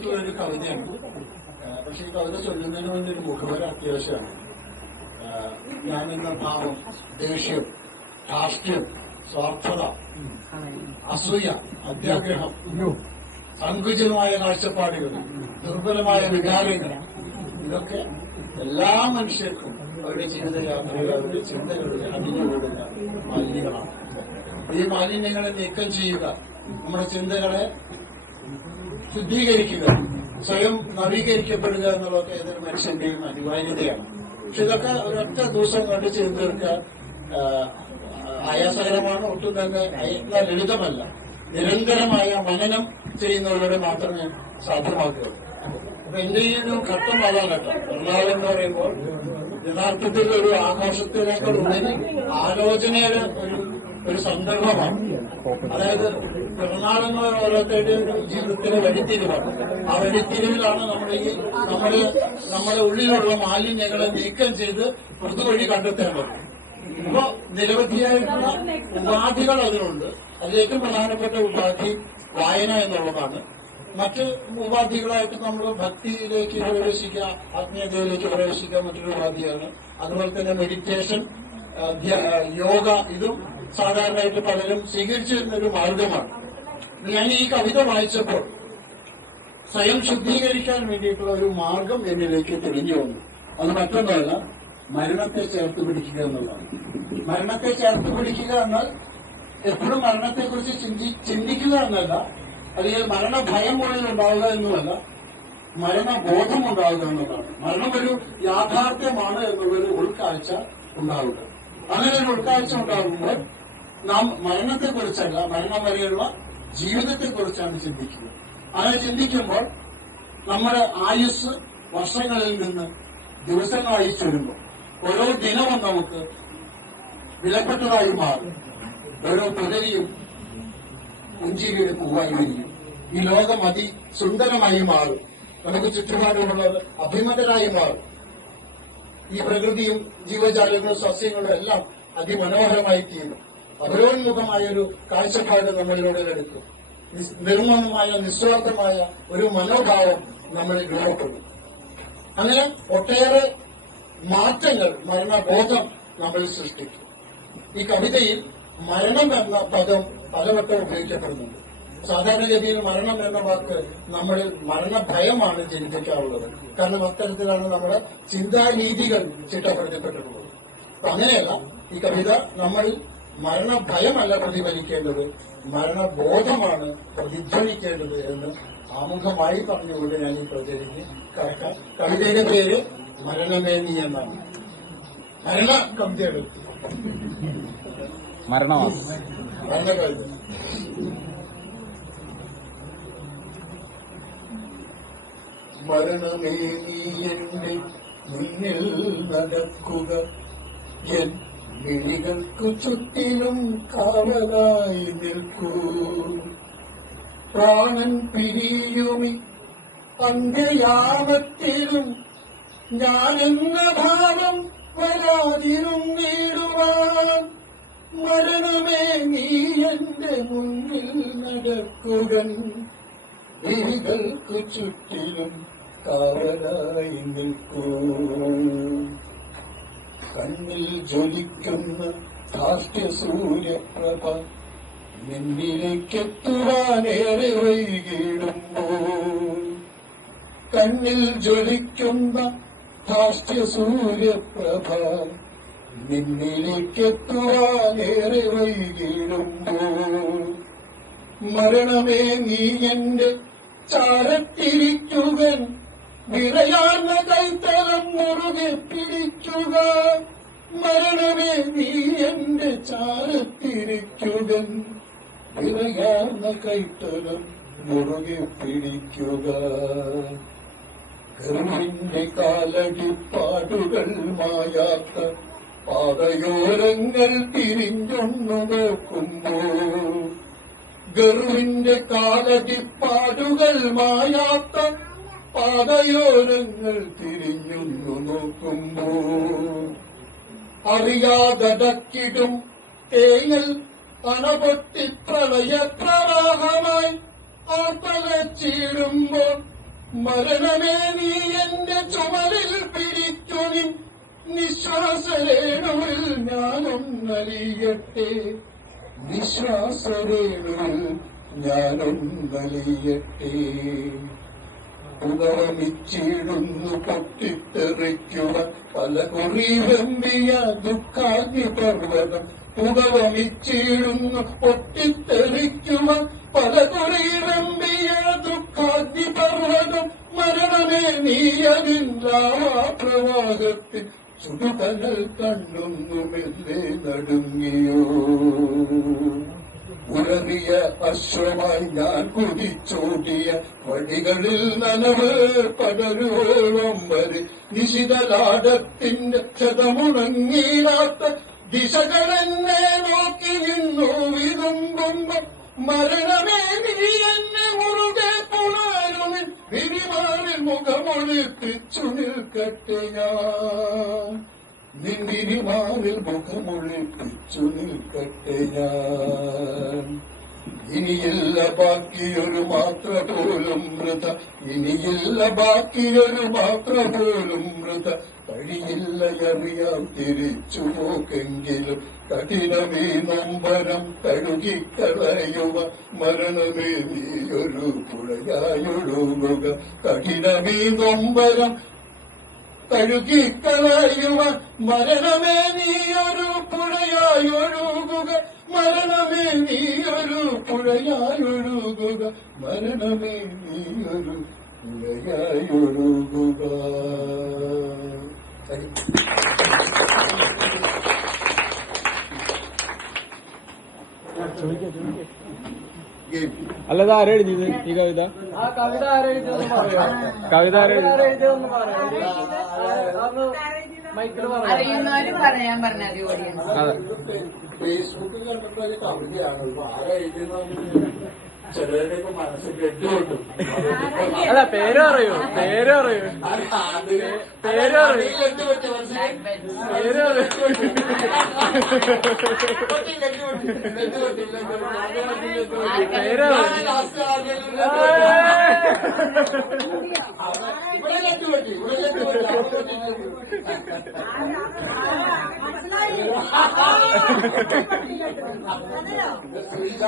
വായിച്ചിട്ടുള്ള ഒരു കവിതയാണ്. പക്ഷെ ഈ കവിത ചൊല്ലുന്നതിന് വേണ്ടി ഒരു മുഖവര അത്യാവശ്യമാണ്. ഞാനെന്ന ഭാവം, ദേഷ്യം, ധാർഷ്ട്യം, സ്വാർത്ഥത, അസൂയ, അത്യാഗ്രഹം, സങ്കുചിതമായ കാഴ്ചപ്പാടുകൾ, ദുർബലമായ വികാരങ്ങൾ, ഇതൊക്കെ എല്ലാ മനുഷ്യർക്കും അവരുടെ ജീവിതയാത്രയിൽ അവരുടെ ചിന്തകളിൽ അടിഞ്ഞുകൂടുന്ന മാലിന്യങ്ങളാണ്. ഈ മാലിന്യങ്ങളെ നീക്കം ചെയ്യുക, നമ്മുടെ ചിന്തകളെ ശുദ്ധീകരിക്കുക, സ്വയം നവീകരിക്കപ്പെടുക എന്നുള്ളതൊക്കെ ഏതൊരു മനുഷ്യന്റെയും അനിവാര്യതയാണ്. പക്ഷെ ഇതൊക്കെ ഒരൊറ്റ ദിവസം കൊണ്ട് ചെയ്തു തീർക്കാൻ ആയാസകരമാണ്, ഒട്ടും തന്നെ ലളിതമല്ല. നിരന്തരമായ മനനം ചെയ്യുന്നവരോട് മാത്രമേ സാധ്യമാക്കുകയുള്ളൂ. അപ്പൊ എന്റെ ഈ ഒരു ഘട്ടം അതാണ് ഘട്ടം. എറണാകുളം എന്ന് പറയുമ്പോൾ യഥാർത്ഥത്തിൽ ഒരു ആഘോഷത്തിനേക്കാളുപരി ആലോചനയുടെ ഒരു സന്ദർഭമാണ്. അതായത് പിറന്നാളെന്ന് ഓരോരുത്തരുടെ ജീവിതത്തിലെ വഴിത്തിരിവാണ്. ആ വഴിത്തിരിവിലാണ് നമ്മുടെ ഉള്ളിലുള്ള മാലിന്യങ്ങളെ നീക്കം ചെയ്ത് പുതുവഴി കണ്ടെത്തേണ്ടത്. അപ്പോ നിരവധിയായിട്ടുള്ള ഉപാധികൾ അതിനുണ്ട്. അതിലേറ്റവും പ്രധാനപ്പെട്ട ഉപാധി വായന എന്നുള്ളതാണ്. മറ്റ് ഉപാധികളായിട്ട് നമ്മൾ ഭക്തിയിലേക്ക് പ്രവേശിക്കുക, ആത്മീയതയിലേക്ക് പ്രവേശിക്കുക മറ്റൊരു ഉപാധിയാണ്. അതുപോലെ തന്നെ മെഡിറ്റേഷൻ, യോഗ, ഇതും സാധാരണയായിട്ട് പലരും സ്വീകരിച്ചു വരുന്നൊരു മാർഗമാണ്. ഞാൻ ഈ കവിത വായിച്ചപ്പോൾ സ്വയം ശുദ്ധീകരിക്കാൻ വേണ്ടിയിട്ടുള്ള ഒരു മാർഗം എന്നിലേക്ക് തെളിഞ്ഞു വന്നു. അത് മറ്റൊന്നല്ല, മരണത്തെ ചേർത്ത് പിടിക്കുക എന്നുള്ളതാണ്. മരണത്തെ ചേർത്ത് പിടിക്കുക എന്നാൽ എപ്പോഴും മരണത്തെക്കുറിച്ച് ചിന്തിക്കുക എന്നല്ല, അല്ലെങ്കിൽ മരണഭയം മുഴുവൻ ഉണ്ടാവുക എന്നുമല്ല, മരണബോധം ഉണ്ടാവുക എന്നതാണ്. മരണം ഒരു യാഥാർത്ഥ്യമാണ് എന്നുള്ളൊരു ഉൾക്കാഴ്ച ഉണ്ടാവുക. അങ്ങനെ ഒരു ഉൾക്കാഴ്ച ഉണ്ടാകുമ്പോൾ നാം മരണത്തെക്കുറിച്ചല്ല, മരണം വരെയുള്ള ജീവിതത്തെക്കുറിച്ചാണ് ചിന്തിക്കുക. അങ്ങനെ ചിന്തിക്കുമ്പോൾ നമ്മുടെ ആയുസ് വർഷങ്ങളിൽ നിന്ന് ദിവസങ്ങളായി ചുരുങ്ങും. ഓരോ ദിനവും നമുക്ക് വിലപ്പെട്ടതായി മാറും. ഓരോ പുലരിയും പുഞ്ചിരിയുടെ പൂവായി വരികയും ഈ ലോകം അതിസുന്ദരമായി മാറും. നമുക്ക് ചുറ്റുപാടുമുള്ളത് അഭിമതരായി മാറും. ഈ പ്രകൃതിയും ജീവജാലങ്ങളും സസ്യങ്ങളും എല്ലാം അതിമനോഹരമായി തീരും. അവരോന്മുഖമായ ഒരു കാഴ്ചപ്പാട് നമ്മളിലൂടെ എടുക്കും. നിർമ്മമമായ നിസ്വാർത്ഥമായ ഒരു മനോഭാവം നമ്മളിൽ രൂപപ്പെടും. അങ്ങനെ ഒട്ടേറെ മാറ്റങ്ങൾ മരണബോധം നമ്മൾ സൃഷ്ടിക്കും. ഈ കവിതയിൽ മരണം എന്ന പദം പലവട്ടം ഉപയോഗിക്കപ്പെടുന്നുണ്ട്. സാധാരണഗതിയിൽ മരണം എന്ന വാക്ക് നമ്മളിൽ മരണഭയമാണ് ജനിപ്പിക്കാറുള്ളത്. കാരണം അത്തരത്തിലാണ് നമ്മുടെ ചിന്താരീതികൾ ചിട്ടപ്പെടുത്തപ്പെട്ടിട്ടുള്ളത്. അപ്പൊ അങ്ങനെയല്ല, ഈ കവിത നമ്മളിൽ മരണഭയമല്ല പ്രതിഫലിക്കേണ്ടത്, മരണബോധമാണ് പ്രതിധ്വനിക്കേണ്ടത് എന്ന് ആമുഖമായി പറഞ്ഞുകൊണ്ട് ഞാൻ ഈ പ്രചരിക്ക് കടക്കാം. കവിതയുടെ പേര് മരണമേ നീ എന്നാണ്. മരണ കവിതയുടെ മരണകവിത. മരണമേ നീ എന്റെ മുന്നിൽ നടക്കുക, എൻ വിളികൾക്കു ചുറ്റിലും കാവലായി നിൽക്കൂ. പ്രാണൻ പിരിയുമി അന്ത്യയാമത്തിലും ഞാനെന്ന ഭാവം വരാതിരുന്നിടുവാൻ മരണമേ നീ എന്റെ മുന്നിൽ നടക്കുകൻ, വിളികൾക്കു ചുറ്റിലും കാവലായി നിൽക്കൂ. കണ്ണിൽ ജ്വലിക്കുന്ന ധാർഷ്ട്യ സൂര്യപ്രഭ നിന്നിലേക്കെത്തുവാനേറെ വൈകിടുമ്പോൾ, കണ്ണിൽ ജ്വലിക്കുന്ന ധാർഷ്ട്യ സൂര്യപ്രഭ നിന്നിലേക്കെത്തുവാനേറെ വൈകിടുമ്പോൾ മരണമേ നീ എന്റെ ചാരത്തിരിക്കുകൻ, വിറയാർന്ന കൈത്തലം മുറുകെ പിടിക്കുക. മരണമേ നീ എന്റെ ചാരത്തിരിക്കുകൻ, വിറയാർന്ന കൈത്തലം മുറുകെ പിടിക്കുക. ഗർവിന്റെ കാലടിപ്പാടുകൾ മായാത്ത പാതയോരങ്ങൾ തിരിഞ്ഞൊന്നു നോക്കുമ്പോൾ, ഗർവിന്റെ കാലടിപ്പാടുകൾ മായാത്ത പാതയോരങ്ങൾ തിരിഞ്ഞൊന്നു നോക്കുമ്പോൾ, അറിയാതടക്കിടും തേങ്ങൽ അണപൊട്ടി പ്രളയപ്രവാഹമായി ആർത്തലച്ചിടുമ്പോൾ മരണമേ നീ എന്റെ ചുമലിൽ പിടിച്ചു നിൻ നിശ്വാസരേണുവിൽ ഞാനൊന്നലിയട്ടെ നിശ്വാസരേണുവിൽ ഞാനൊന്നലിയട്ടെ പുനർമിച്ചിടുന്നു പൊട്ടിത്തെറിക്കുവാൻ പല കുറി വെമ്പിയ ദുഃഖാഗ്നി പർവ്വതം പുനർമിച്ചിടുന്നു പൊട്ടിത്തെറിക്കുവാൻ പല കുറി വെമ്പിയ ദുഃഖാഗ്നി പർവ്വതം മരണമേ നീ അതില്ലാവാ പ്രവാഹത്തിൽ ചുടുകനൽ കണ്ണൊന്നുമെല്ലേ നടുങ്ങിയോ ഉരറിയ അശ്വമായി ഞാൻ കുതിച്ചോടിയ വഴികളിൽ നനവ് പടരുവോളം വരെ നിശിതലാടത്തിന്റെ ക്ഷതമുണങ്ങിയില്ലാത്ത ദിശകളെന്നെ നോക്കി നിന്നു വിതുമ്പുമ്പോ മരണമേ നീ എന്നെ മുറുകെ പുണരുമിൻ വിരിമാറിൽ മുഖമൊളിപ്പിച്ചു നിൽക്കട്ടെ ഞാൻ നിന്നിരിമാറിൽ മുഖമൊളിപ്പിച്ചു നിൽക്കട്ടെ ഞാൻ ഇനിയില്ല ബാക്കിയൊരു മാത്ര പോലും മൃത ഇനിയില്ല ബാക്കിയൊരു മാത്ര പോലും മൃത കഴിയില്ല അറിയാം തിരിച്ചു പോക്കെങ്കിലും കഠിനമീ നൊമ്പരം കഴുകിക്കളയുക മരണമേ നീയൊരു പുഴയായൊഴുകുക കഠിനമീ നൊമ്പരം കഴുകിക്കളയുക മരണമേ നീയൊരു പുഴയായൊഴുകുക മരണമേ നീയൊരു പുഴയായൊഴുകുക മരണമേ നീയൊരു പുഴയായൊഴുകുക. അല്ലത് ആരാ എഴുതിയത് ഈ കവിത? കവിത ആരെഴുതിയെന്ന് പറയാം. കവിത ആരെഴുതിയെന്ന് പറയാം. മൈക്കിൽ അറിയുന്നവരും പറയാൻ പറഞ്ഞാൽ അതെ. ഫേസ്ബുക്കിൽ കണ്ടിട്ടൊരു കവിതയാണ് ആരെഴുതുന്ന ചിലരുടെയൊക്കെ മനസ്സ് കെട്ടുകൊണ്ടു. അല്ല പേര് പറയൂ പേര് പറയൂ പേര് പറയൂ പേര് പേര് ശ്രീജ